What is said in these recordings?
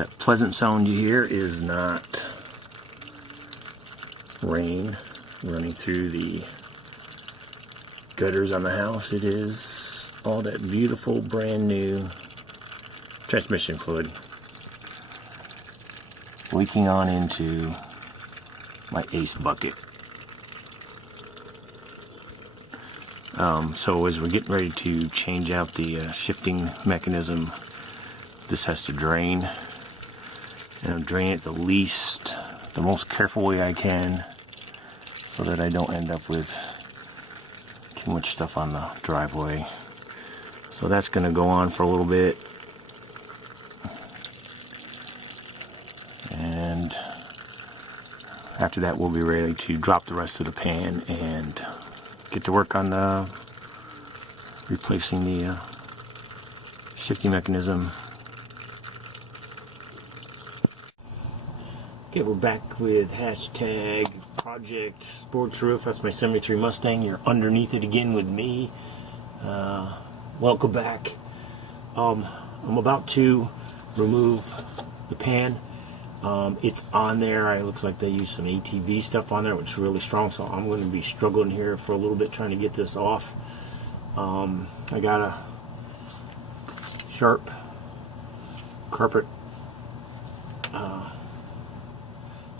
That pleasant sound you hear is not rain running through the gutters on the house. It is all that beautiful brand new transmission fluid leaking on into my Ace bucket. So as we're getting ready to change out the shifting mechanism, this has to drain, and I'm draining it the most careful way I can, so that I don't end up with too much stuff on the driveway. So that's going to go on for a little bit, and after that we'll be ready to drop the rest of the pan and get to work on replacing the shifting mechanism. Okay, we're back with hashtag Project Sports Roof. That's my 73 Mustang. You're underneath it again with me. Welcome back. I'm about to remove the pan. It's on there. It looks like they use some ATV stuff on there, which is really strong, so I'm going to be struggling here for a little bit trying to get this off. I got a sharp carpet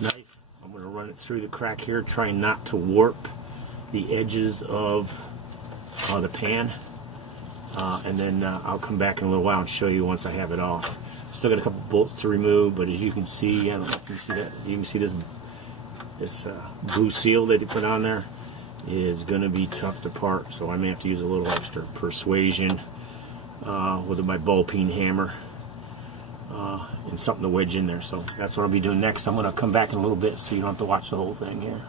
knife. I'm going to run it through the crack here, trying not to warp the edges of the pan, and then I'll come back in a little while and show you once I have it off. Still got a couple bolts to remove, but as you can see, I don't know if you can see that. You can see this blue seal that they put on there is going to be tough to part, so I may have to use a little extra persuasion with my ball peen hammer and something to wedge in there. So that's what I'll be doing next. I'm going to come back in a little bit so you don't have to watch the whole thing here.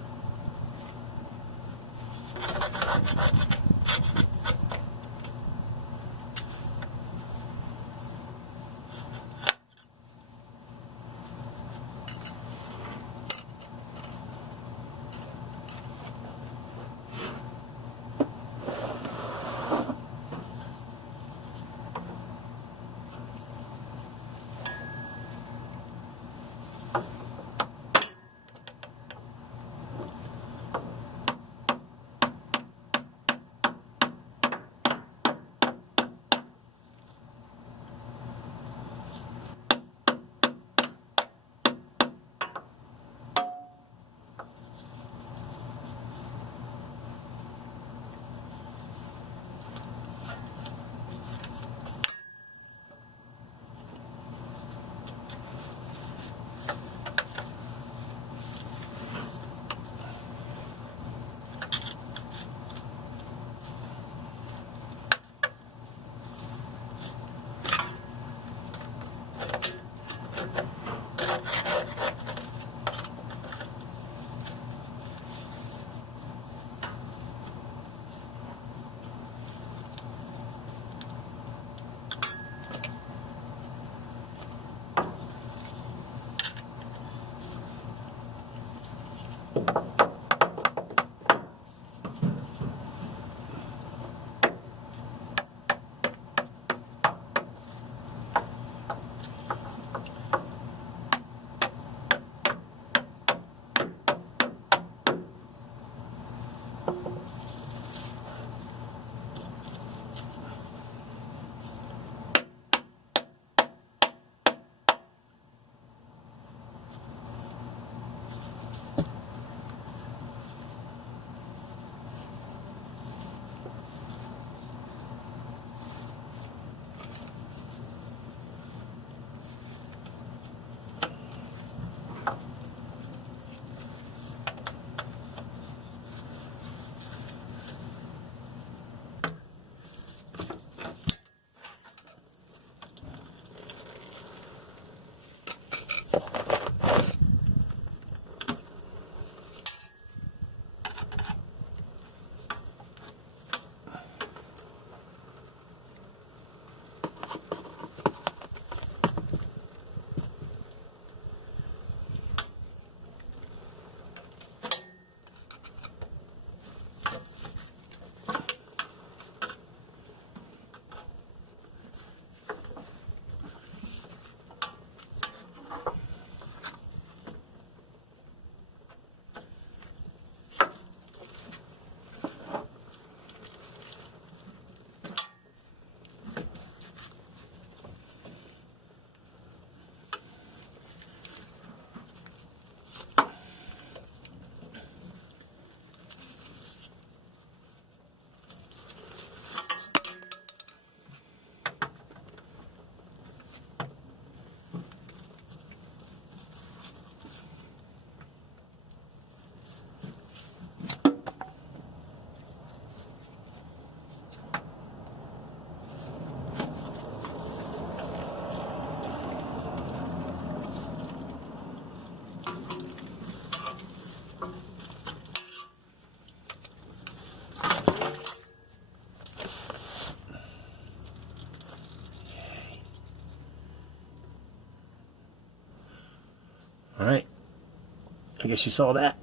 guess you saw that.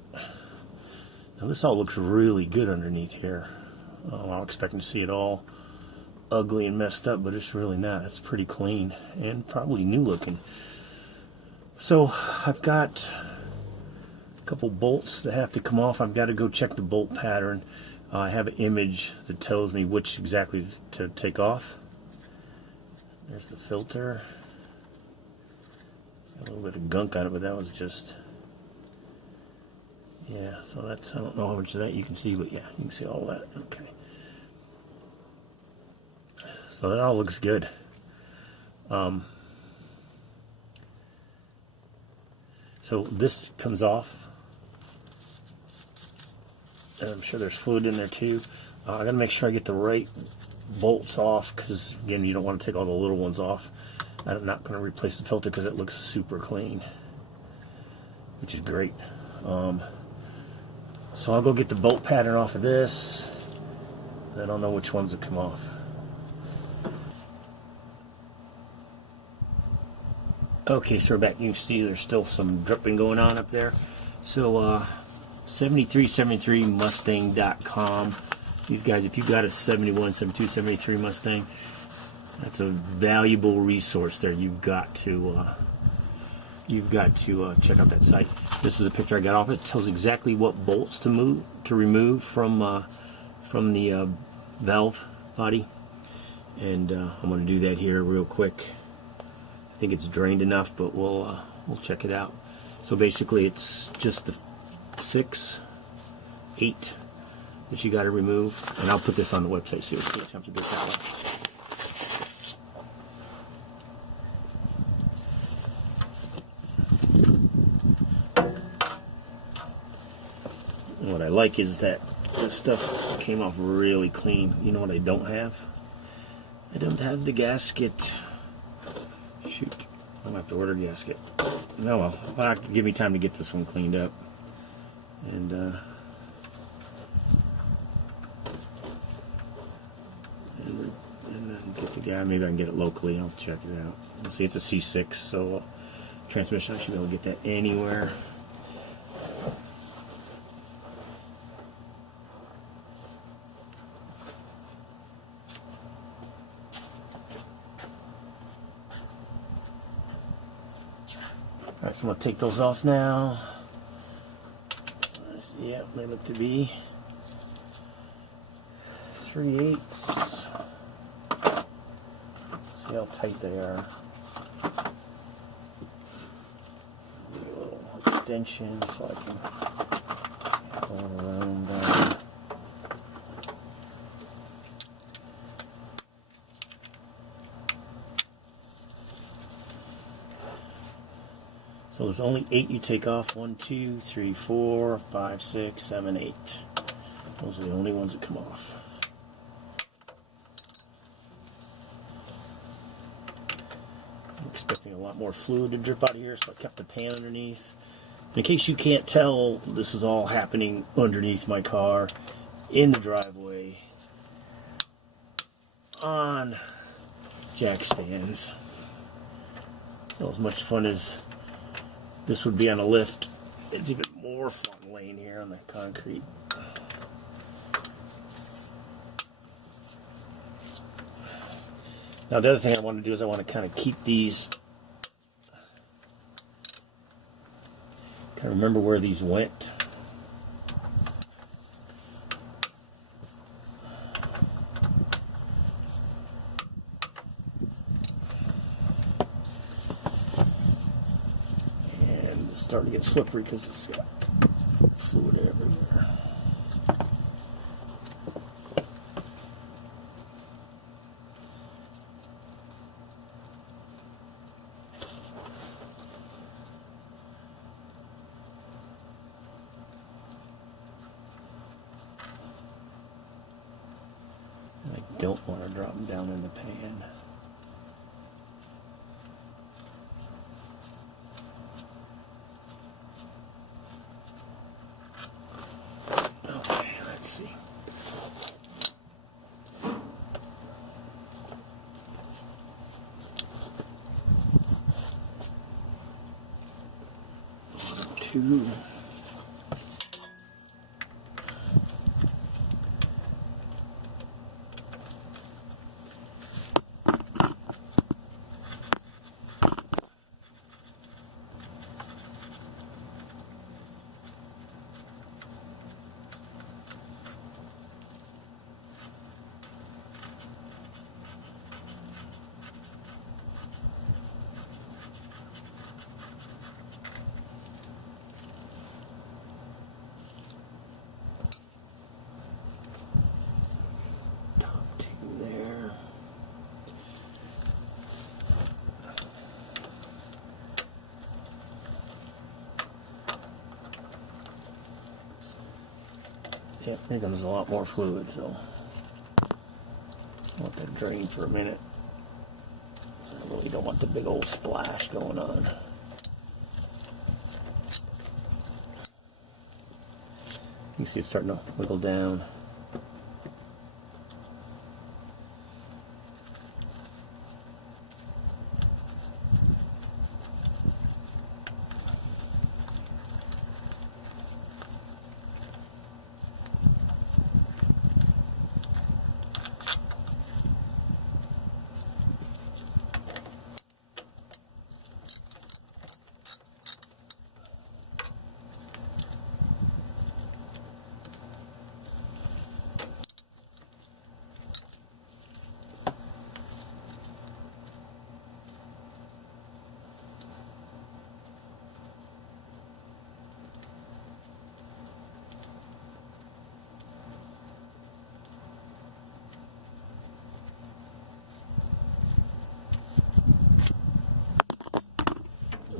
Now this all looks really good underneath here. I'm expecting to see it all ugly and messed up, but it's really not. It's pretty clean and probably new looking. So I've got a couple bolts that have to come off. I've got to go check the bolt pattern. I have an image that tells me which exactly to take off. There's the filter. Got a little bit of gunk on it, but that was just, yeah, so that's, I don't know how much of that you can see, but yeah, you can see all that. Okay. So that all looks good. So this comes off. And I'm sure there's fluid in there too. I gotta make sure I get the right bolts off, because again, you don't want to take all the little ones off. I'm not going to replace the filter because it looks super clean, which is great. So I'll go get the bolt pattern off of this, then I'll know which ones will come off. Okay, so we're back. You can see there's still some dripping going on up there. So 7373mustang.com. These guys, if you've got a 71, 72, 73 Mustang, that's a valuable resource there. You've got to check out that site. This is a picture I got off it. It tells exactly what bolts to remove from the valve body, and I'm going to do that here real quick. I think it's drained enough, but we'll check it out. So basically, it's just the 6, 8 that you got to remove, and I'll put this on the website so you have to do it that way. And what I like is that this stuff came off really clean. You know what I don't have? I don't have the gasket. Shoot, I'm gonna have to order a gasket. No, well, give me time to get this one cleaned up, and then get the guy. Maybe I can get it locally. I'll check it out. Let's see, it's a C6, so transmission, I should be able to get that anywhere. Alright, so I'm going to take those off now. Yeah, they look to be 3/8. See how tight they are. Give it a little extension so I can go around that. So there's only 8 you take off. 1, 2, 3, 4, 5, 6, 7, 8. Those are the only ones that come off. I'm expecting a lot more fluid to drip out of here, so I kept the pan underneath. In case you can't tell, this is all happening underneath my car, in the driveway, on jack stands. So as much fun as this would be on a lift, it's even more fun laying here on the concrete. Now the other thing I want to do is I want to kind of keep these, kind of remember where these went. Starting to get slippery because it's got fluid everywhere. And I don't want to drop them down in the pan. Okay, here comes a lot more fluid, so I'll let that drain for a minute. So I really don't want the big old splash going on. You can see it's starting to wiggle down.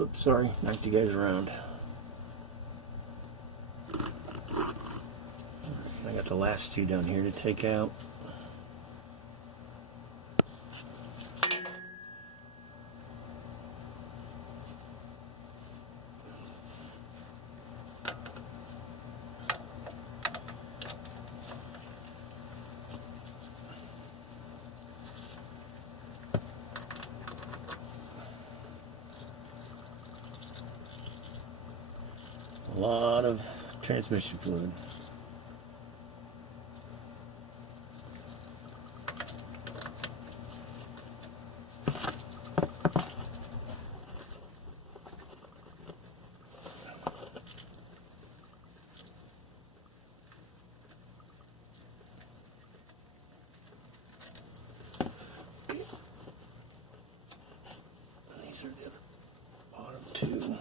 Oops, sorry, knocked you guys around. I got the last two down here to take out. A lot of transmission fluid. Okay. And these are the other bottom two.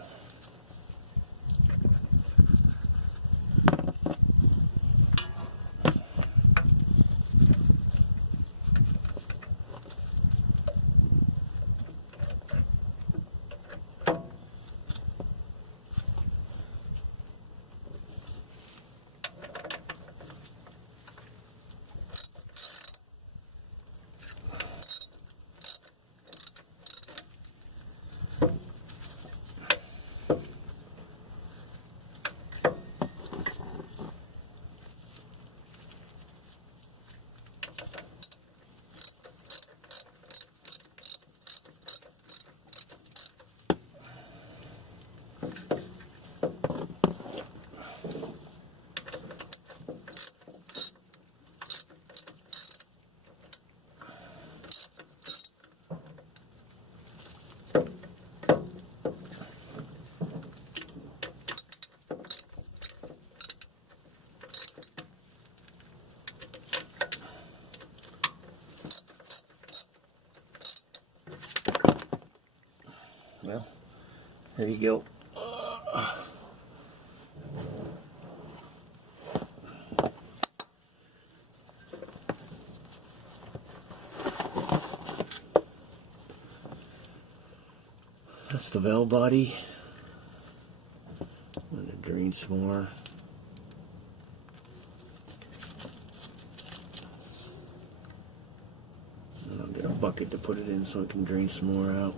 Well, there you go. That's the valve body. I'm going to drain some more. And I'll get a bucket to put it in so it can drain some more out.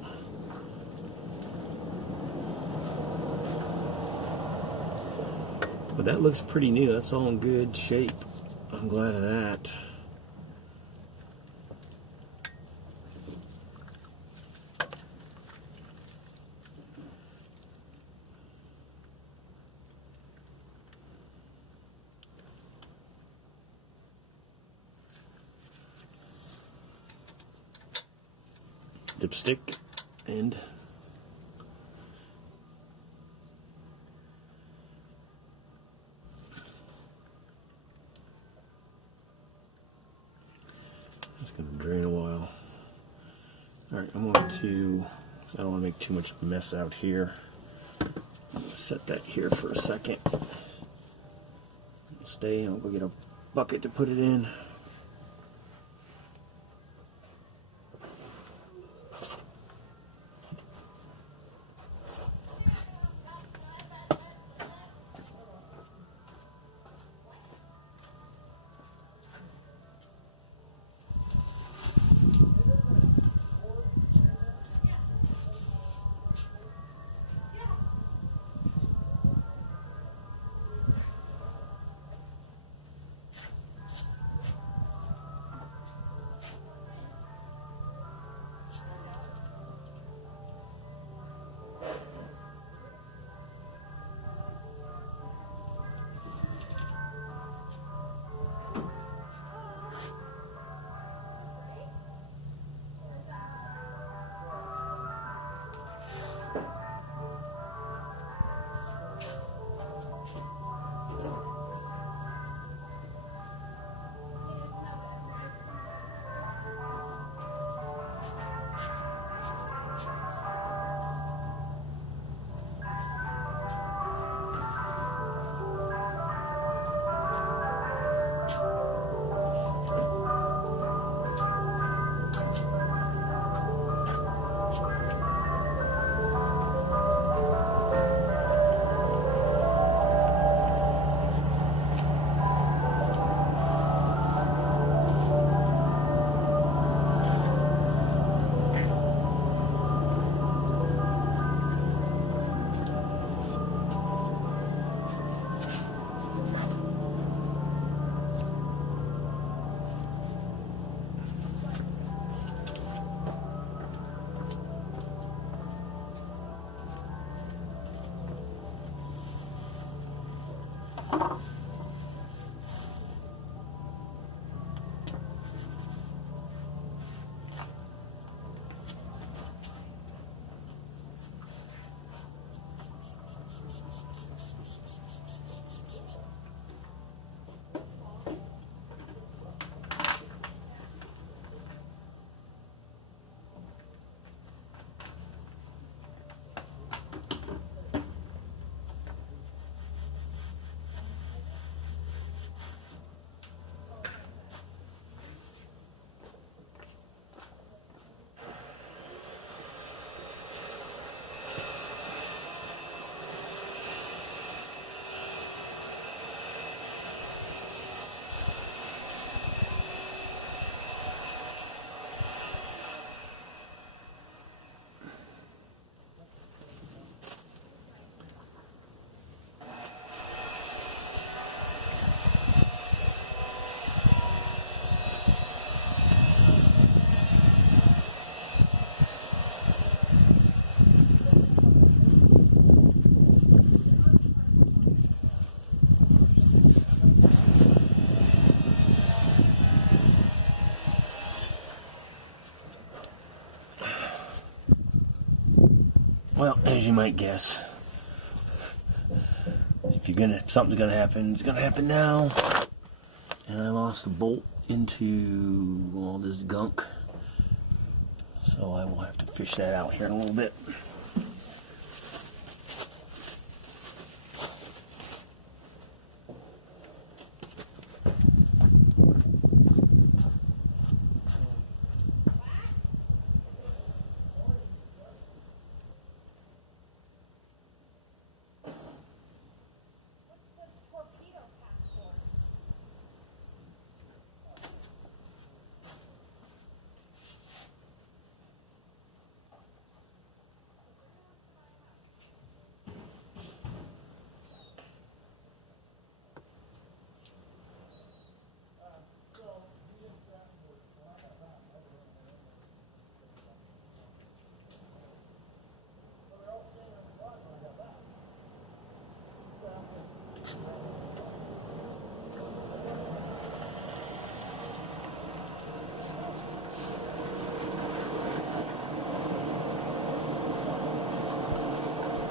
But that looks pretty new. That's all in good shape. I'm glad of that. Dipstick and it's going to drain a while. Alright, I'm going to, I don't want to make too much mess out here. I'm going to set that here for a second. Stay, I'll go get a bucket to put it in. Well, as you might guess, if something's gonna happen, it's gonna happen now. And I lost a bolt into all this gunk, so I will have to fish that out here in a little bit.